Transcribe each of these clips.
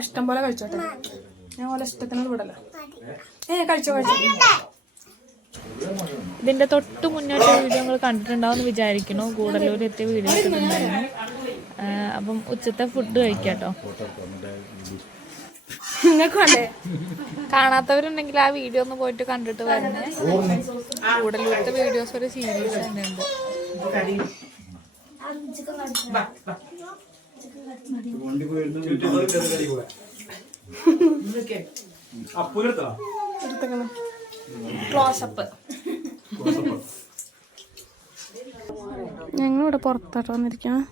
ഇഷ്ടം പോലെ കഴിച്ചോട്ടെ, ഞാൻ പോലെ ഇഷ്ടത്തിനത് വിടല്ലോ. കഴിച്ചോ. ഇതിന്റെ തൊട്ട് മുന്നോട്ട് വീഡിയോ നിങ്ങൾ കണ്ടിട്ടുണ്ടാവും വിചാരിക്കുന്നു. ഗൂഡല്ലൂർ എത്തിയ വീഡിയോ ഇട്ടിട്ടുണ്ടായിരുന്നു. അപ്പം ഉച്ചത്തെ ഫുഡ് കഴിക്കാട്ടോ. കാണാത്തവരുണ്ടെങ്കിൽ ആ വീഡിയോ ഒന്ന് പോയിട്ട് കണ്ടിട്ട് വരണേ. ഗൂഡല്ലൂരത്തെ വീഡിയോസ് ഒരു സീരീസ് തന്നെ ഉണ്ട്. ഞങ്ങളിവിടെ പുറത്തോട്ട് വന്നിരിക്കണം.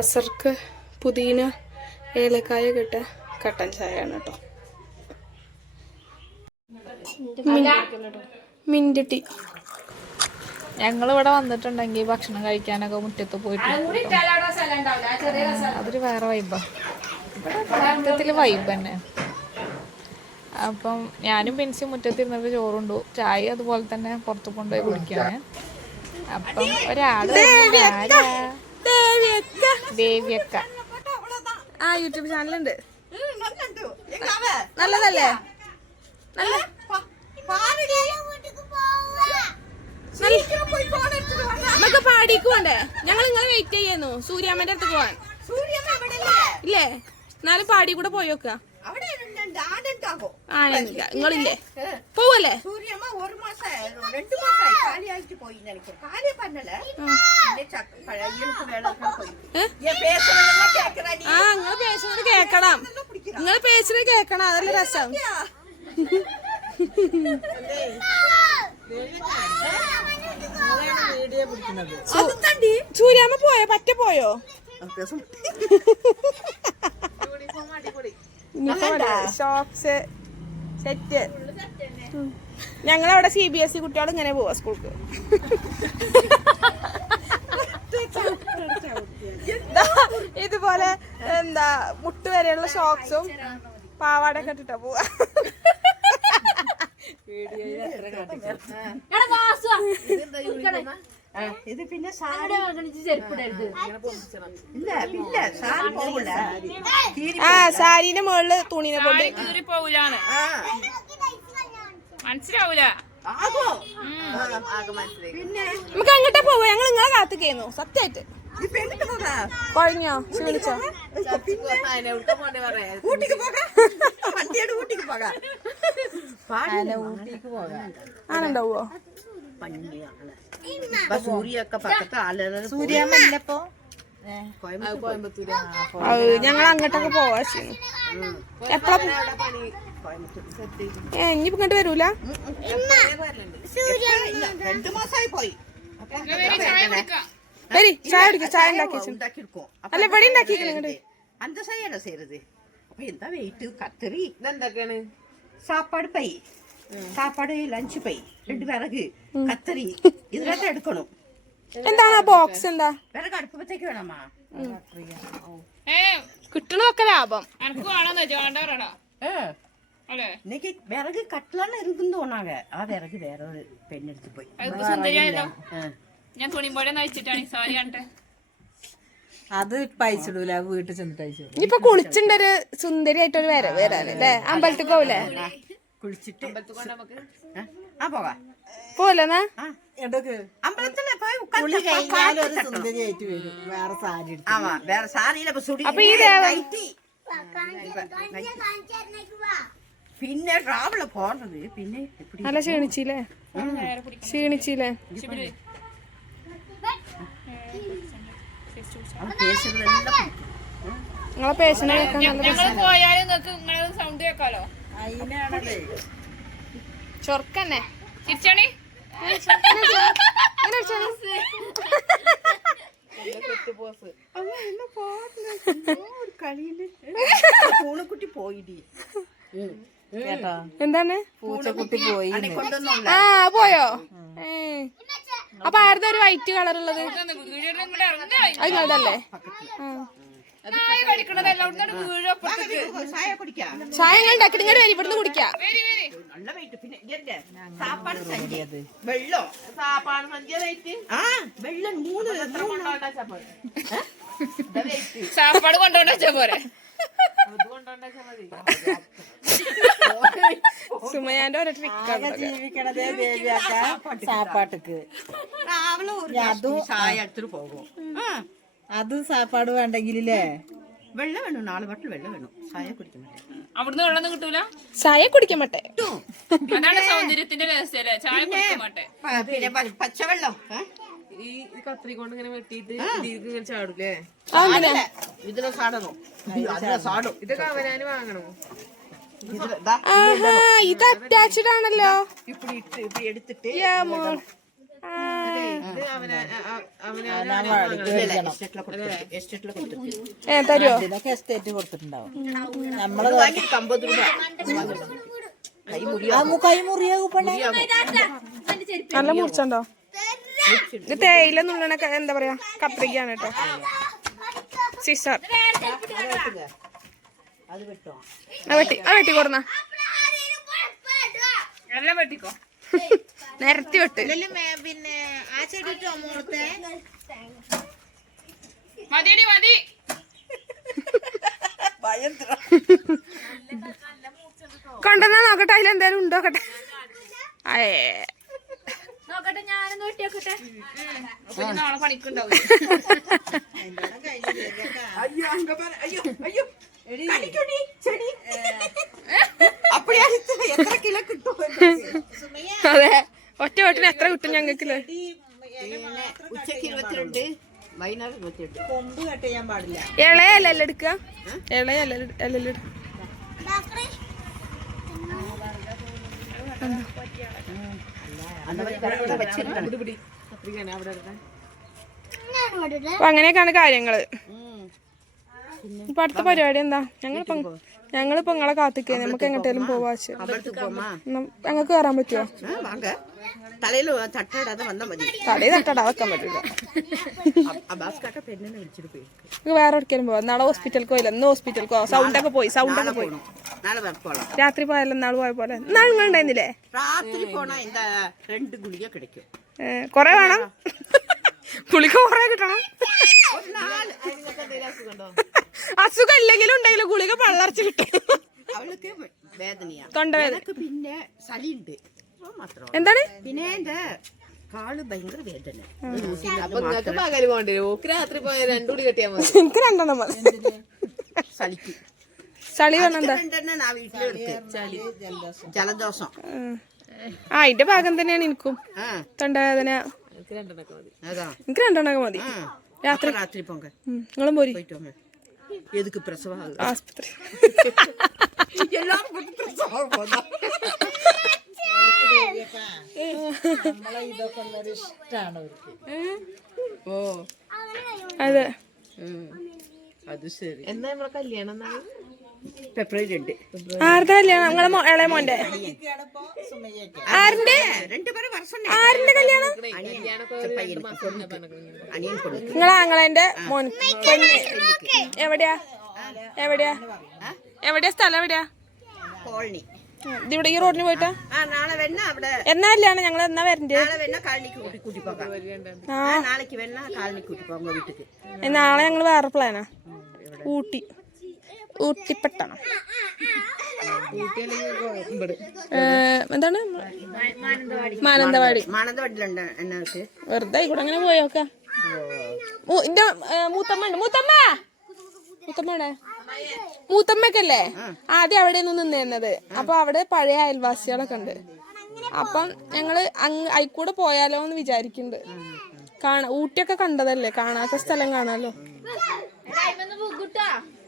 അസർക്ക് പുതിന ഏലക്കായ കിട്ട കട്ടൻ ചായയാണ് കേട്ടോ. Mint tea. ഞങ്ങളിവിടെ വന്നിട്ടുണ്ടെങ്കിൽ ഭക്ഷണം കഴിക്കാനൊക്കെ മുറ്റത്ത് പോയിട്ട് അതൊരു വേറെ വൈബാ. മൊത്തത്തില് വൈബ് തന്നെ. അപ്പം ഞാനും പെൻസിയും മുറ്റത്തിരുന്നിട്ട് ചോറുണ്ടു. ചായ അതുപോലെ തന്നെ പുറത്ത് കൊണ്ടുപോയി കുടിക്കാണ്. അപ്പം ഒരാള് ദേവിയക്ക യൂട്യൂബ് ചാനലുണ്ട്. നല്ലതല്ലേ? നല്ല നമുക്ക് പാടിക്ക് പോണ്ടേ? ഞങ്ങൾ നിങ്ങളെ വെയിറ്റ് ചെയ്യുന്നു സൂര്യാമ്മന്റെ അടുത്ത് പോവാൻ. ഇല്ലേ? എന്നാലും പാടി കൂടെ പോയോക്ക. നിങ്ങളില്ലേ? പോവല്ലേ? നിങ്ങൾ പേശുന്നത് കേക്കണം. നിങ്ങൾ പേശുന്നത് കേക്കണം. അതല്ല രസം. സൂര്യാമ്മ പോയോ? പറ്റ പോയോ? Socks set. ഞങ്ങളവിടെ CBSE കുട്ടികൾ ഇങ്ങനെ പോവാ സ്കൂൾക്ക്. ഇതുപോലെ എന്താ മുട്ട് വരെയുള്ള ഷോക്സും പാവാടൊക്കെ ഇട്ടിട്ടാ പോവാ. ഇത് പിന്നെ സാരിന്റെ മുകളില് തുണിനെ കൊണ്ട് മനസ്സിലാവൂല. നമുക്ക് അങ്ങോട്ടാ പോവാ. ഞങ്ങൾ നിങ്ങളെ കാത്തുകയെന്നു സത്യായിട്ട്. കഴിഞ്ഞോ? ക്ഷീണിച്ചോ? ആണുണ്ടാവോ? സൂര്യൊക്കെ പക്കത്തെ ആളുകൾ ഞങ്ങൾ അങ്ങോട്ടൊക്കെ പോവാ. എപ്പഴാ ഇനിയിപ്പോ ഇങ്ങോട്ട് വരൂല? 2 മാസമായി പോയി. ചായ കുടിക്കും. ചായ ഉണ്ടാക്കി അല്ല ഇവിടെ ഉണ്ടാക്കിയിരിക്കണം. ഇങ്ങോട്ട് അന്തസയാണ് ചെയ്തത്. അപ്പൊ എന്താ വെയിറ്റ്? കത്തറി എന്തൊക്കെയാണ്? സാപ്പാട് പൈ, സാപ്പാട് ലഞ്ച് പൈ, 2 വിറക്, കത്തറി, ഇതിനൊക്കെ എടുക്കണം. എന്താണ് ബോക്സ്? എന്താ വിറക് അടുപ്പത്തേക്ക് വേണമാ? കിട്ടണതൊക്കെ ലാഭം. இன்னைக்கு விறகு கட்டலான்னு இருக்குன்னு தோணாங்க. விறகு வேற ஒரு பெண் எடுத்து போய் ഞാൻ തുണിമ്പോടെ നയിച്ചിട്ടാണ്. സോറി കണ്ടേ. അത് ഇപ്പൊ അയച്ചിടൂല, വീട്ടിൽ ചെന്നിട്ട് അയച്ചു. ഇനിയിപ്പൊ കുളിച്ചിട്ടൊരു സുന്ദരിയായിട്ടൊരു വരാനല്ലേ? അമ്പലത്തിൽ പോവില്ലേ? കുളിച്ചിട്ട് പോകാം. പോലെന്നാ അമ്പലത്തിലെ പോയി ഒരു സുന്ദരിയായിട്ട് വരും. വേറെ സാരി വേറെ സാരിയിലെ പിന്നെ ട്രാവല് പോണത്. പിന്നെ നല്ല ക്ഷീണിച്ചില്ലേ? ക്ഷീണിച്ചില്ലേ? നിങ്ങളെ പേഷ്യനെ പോയാലും നിങ്ങൾക്ക് സൗണ്ട് കേക്കാലോ. ചൊർക്കന്നെ ചിരിച്ചാണി. പൂണക്കുട്ടി പോയിടി. എന്താണ്? പൂച്ചക്കുട്ടി പോയി. പോയോ? അപ്പൊ ആരുടെ ഒരു വൈറ്റ് കളർ ഉള്ളത്? അത് നിങ്ങളതല്ലേ? ചായ കുടിക്കാം. ചായ ഞാൻ ഉണ്ടാക്കിട്ട് ഇങ്ങോട്ട് വരും, ഇവിടുന്ന് കുടിക്കാം. നല്ല വെയിറ്റ്. പിന്നെ ഇതിന്റെ സാപ്പാട് സഞ്ചി വെള്ളം ആ വെള്ളം 3 സാപ്പാട് കൊണ്ടുകൊണ്ടാ പോരെ. സുമയാന്റെ ഒരു ട്രിക്കാണ്. ജീവിക്കണതേ ദേവിയാക്ക സാപ്പാട്ടുക്ക്. ചായ എടുത്തിട്ട് പോകും. അത് സാപ്പാട് വേണ്ടെങ്കിലേ വെള്ളം വേണം, 4 ബോട്ടിൽ വെള്ളം വേണം. ചായ കുടിക്കണം. അവിടുന്ന് വെള്ളം കിട്ടൂല. ചായ കുടിക്കാൻ മട്ടെ. അതാണ് സൗന്ദര്യത്തിന്റെ രഹസ്യല്ലേ, ചായ കുടിക്കാൻ മാട്ടെ. പിന്നെ പച്ചവെള്ളം ഈ കത്രി കൊണ്ട് ഇങ്ങനെ വെട്ടിയിട്ട് ഇങ്ങനെ ചാടൂലേ? ഇതിനെ സാടണോ? അതിനെ സാടും. ഇതൊക്കെ അവനാന് വാങ്ങണോ? ഇത് അറ്റാച്ച്ഡ് ആണല്ലോ. ഇപ്പിടി എടുത്തിട്ട് ഇത് എസ്റ്റേറ്റിലെ കൊടുത്തിട്ട് തരുവോ? ഇതൊക്കെ എസ്റ്റേറ്റ് കൊടുത്തിട്ടുണ്ടാവും. വാങ്ങി 50 രൂപ. കൈ മുറിയാകും. നല്ല മുറിച്ചുണ്ടോ? ഇത് തേയില നുള്ളണ എന്താ പറയാ, കത്രികയാണ് കേട്ടോ. സിസർ അത് വിട്ടോ. വെട്ടി കൊടുന്ന എല്ലാം വെട്ടിക്കോ. നിരത്തി വെട്ട്. പിന്നെ ആ ചെടിട്ടോ മോളത്തെ മതിയടി മതി. കൊണ്ടുവന്നാ നോക്കട്ടെ, അതിലെന്തായാലും ഉണ്ടോ നോക്കട്ടെ. നാളെ പണിക്കുണ്ടാവും. എത്ര കിലോ കിട്ടും? അതെ, ഒറ്റ വെട്ടിന് എത്ര കിട്ടും ഞങ്ങൾക്ക്? ഉച്ചക്ക് 22, വൈകുന്നേരം 28. കൊമ്പ് കട്ട് ചെയ്യാൻ പാടില്ല. ഇളയല്ല എടുക്കുക, ഇളയല്ല എടുക്കുക. അപ്പൊ അങ്ങനെയൊക്കെയാണ് കാര്യങ്ങള്. ഇപ്പൊ അടുത്ത പരിപാടി എന്താ? ഞങ്ങളിപ്പോ നിങ്ങളെ കാത്തിക്കേ, നമുക്ക് എങ്ങോട്ടേലും പോവാ. ഞങ്ങൾക്ക് കയറാൻ പറ്റുമോ? തലയിൽ തട്ടയിടാതെ വന്നാൽ മതി. തലയിൽ തട്ടടാ വെക്കാൻ പറ്റില്ല. പെണ്ണിനെ വിളിച്ചിട്ട് പോയി വേറെ എവിടേക്കും പോവാം. നാളെ ഹോസ്പിറ്റലിൽ പോയില്ല, ഇന്ന് ഹോസ്പിറ്റലിൽ പോവാം. സൗണ്ടൊക്കെ പോയി. നാളെ വെപ്പോളാം. രാത്രി പോയാലും നാളെ പോയ പോലെ. നാളെ നിങ്ങൾ ഉണ്ടായിരുന്നില്ലേ? രാത്രി പോണ എന്താ 2 ഗുളിക കിടക്കും. കൊറേ വേണം, ഗുളിക കൊറേ കിട്ടണം. അസുഖം ഇല്ലെങ്കിലും ഉണ്ടെങ്കിലും ഗുളിക പള്ളർച്ച് കിട്ടും. അവൾക്ക് വേദനയാ, തൊണ്ടവേദന. പിന്നെ സലിയുണ്ട് മാത്രം. എന്താണ് പിന്നെ എന്റെ കാല് ഭയങ്കര വേദന. അപ്പൊ നിങ്ങൾക്ക് പകല് പോകണ്ടേ? ഓക്ക് രാത്രി പോയ 2 കൂടി കെട്ടിയാ മതി. എനിക്ക് 2 മതി. സലിക്ക് ചളി പറഞ്ഞെന്താ? വീട്ടിലെടുത്ത് ജലദോഷം. അതിന്റെ ഭാഗം തന്നെയാണ് എനിക്കും. തൊണ്ടവേദന. എനിക്ക് 2 മതി. അതാ എനിക്ക് 2 മതി. രാത്രി പോങ്ക നിങ്ങളും പോരി. എതുക്ക് പ്രസവ ആസ്പത്രി എല്ലാം പ്രസവം പോന്ന. നമ്മളെ ഇതൊക്കെ ഉള്ളൊരു ഇഷ്ടാണ് അവർക്ക്. ഓ അതെ, അത് ശരി. എന്നാ നമ്മളെ കല്യാണം എന്നാണ്? ഫെബ്രുവരി 2. ആരുടെ കല്യാണം? നിങ്ങളെ ഇളയ മോന്റെ? ആരുടെ? 2 വർഷം. ആരുടെ കല്യാണം? നിങ്ങളെ ആങ്ങളെന്റെ മോൻ. എവിടെയാ എവിടെയാ എവിടെയാ സ്ഥലം? എവിടെയാ? കോളനി. ഇതിവിടെ ഈ റോഡിന് പോയിട്ടാ? നാളെ വെണ്ണ അവിടെ. എന്നാ കല്യാണം? ഞങ്ങൾ എന്നാ വരണ്ടേ? നാളെ വെണ്ണ കാലണിക്ക് കൂട്ടി പോകാം. നാളേക്ക് വെണ്ണ കാലണിക്ക് കൂട്ടി പോകാം വീട്ടിക്ക്. നാളെ ഞങ്ങള് വേറെ പ്ലാനാ. ഊട്ടിപ്പട്ടണം. എന്താണ്? മാനന്തവാടി. മാനന്തവാടിയിലുണ്ട് എന്നർക്ക്. വെറുതെ ഇവിടെ അങ്ങനെ പോയോക്ക. എന്റെ മൂത്തമ്മ ഉണ്ട്. മൂത്തമ്മക്കല്ലേ ആദ്യം അവിടെ നിന്ന് നിന്നിരുന്നത്. അപ്പൊ അവിടെ പഴയ അയൽവാസികളൊക്കെ ഉണ്ട്. അപ്പം ഞങ്ങള് അയിക്കൂടെ പോയാലോ എന്ന് വിചാരിക്കുന്നുണ്ട്. ഊട്ടിയൊക്കെ കണ്ടതല്ലേ, കാണാത്ത സ്ഥലം കാണാലോ.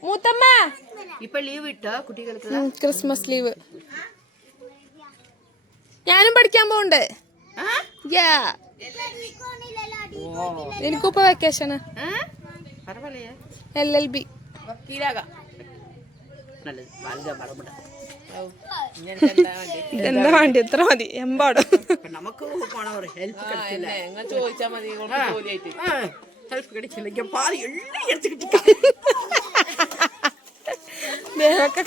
മൂത്തമ്മ ഇപ്പൊ ലീവ് ഇട്ടോ കുട്ടികൾക്ക്? Christmas leave. ഞാനും പഠിക്കാൻ പോണ്ട്. എനിക്കിപ്പോ വെക്കേഷന്. LLB. എന്താ വേണ്ടി? എത്ര മതി? എമ്പാടും. നമുക്ക് ഹെൽപ്പ് ചോദിച്ചാ മതി. ഹെൽപ്പ് കിടക്കില്ല. ദേവൊക്കെ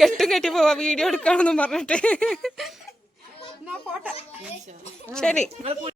കെട്ടും കെട്ടി പോവാ വീഡിയോ എടുക്കാണെന്നും പറഞ്ഞിട്ട്. ശരി.